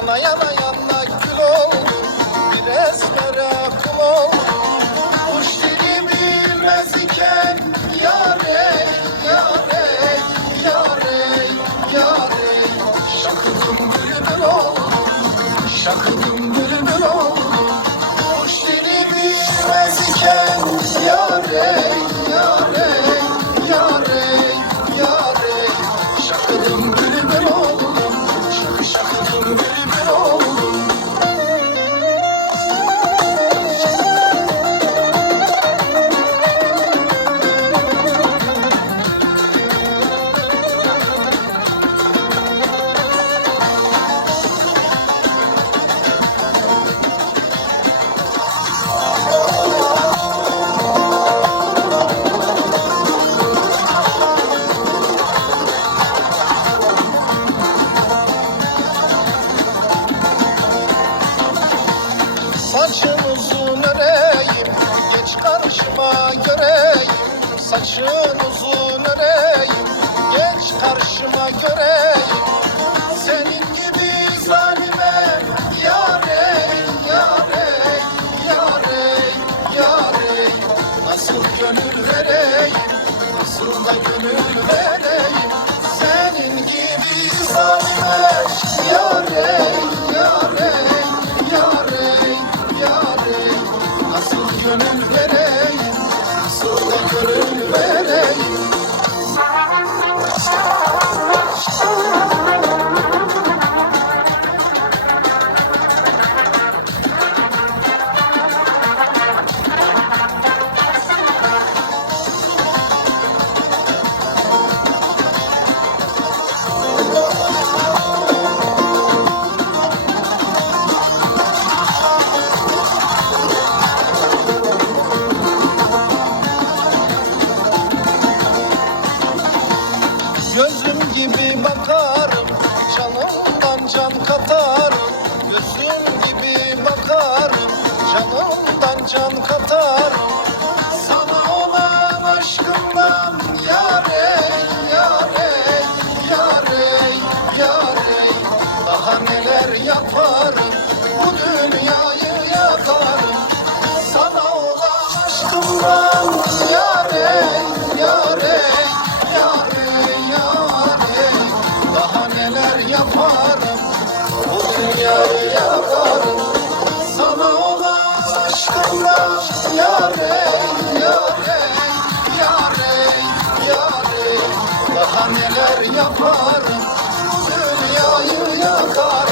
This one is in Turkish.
Yana yana yana gül oldum Bir esmere kul oldum. Kuş dili bilmez iken Yare, yare, yare, yare. Şakıdım bülbül oldum Şakıdım Saçın uzun öreyim Geç karşıma göreyim. Saçın uzun öreyim Geç karşıma göreyim. Senin gibi zalime Yare, yare, yare, yare Nasıl gönül vereyim Nasıl da gönül vereyim gönül vereyim da gönül gibi bakarım Canımdan can katarım. Gözüm gibi bakarım Canımdan can katarım. Sana olan aşkımdan Yare, yare, yare, yare. Daha neler yaparım Allah yâren yâren yâren yâren Daha neler yaparım? Dünyayı yakarım.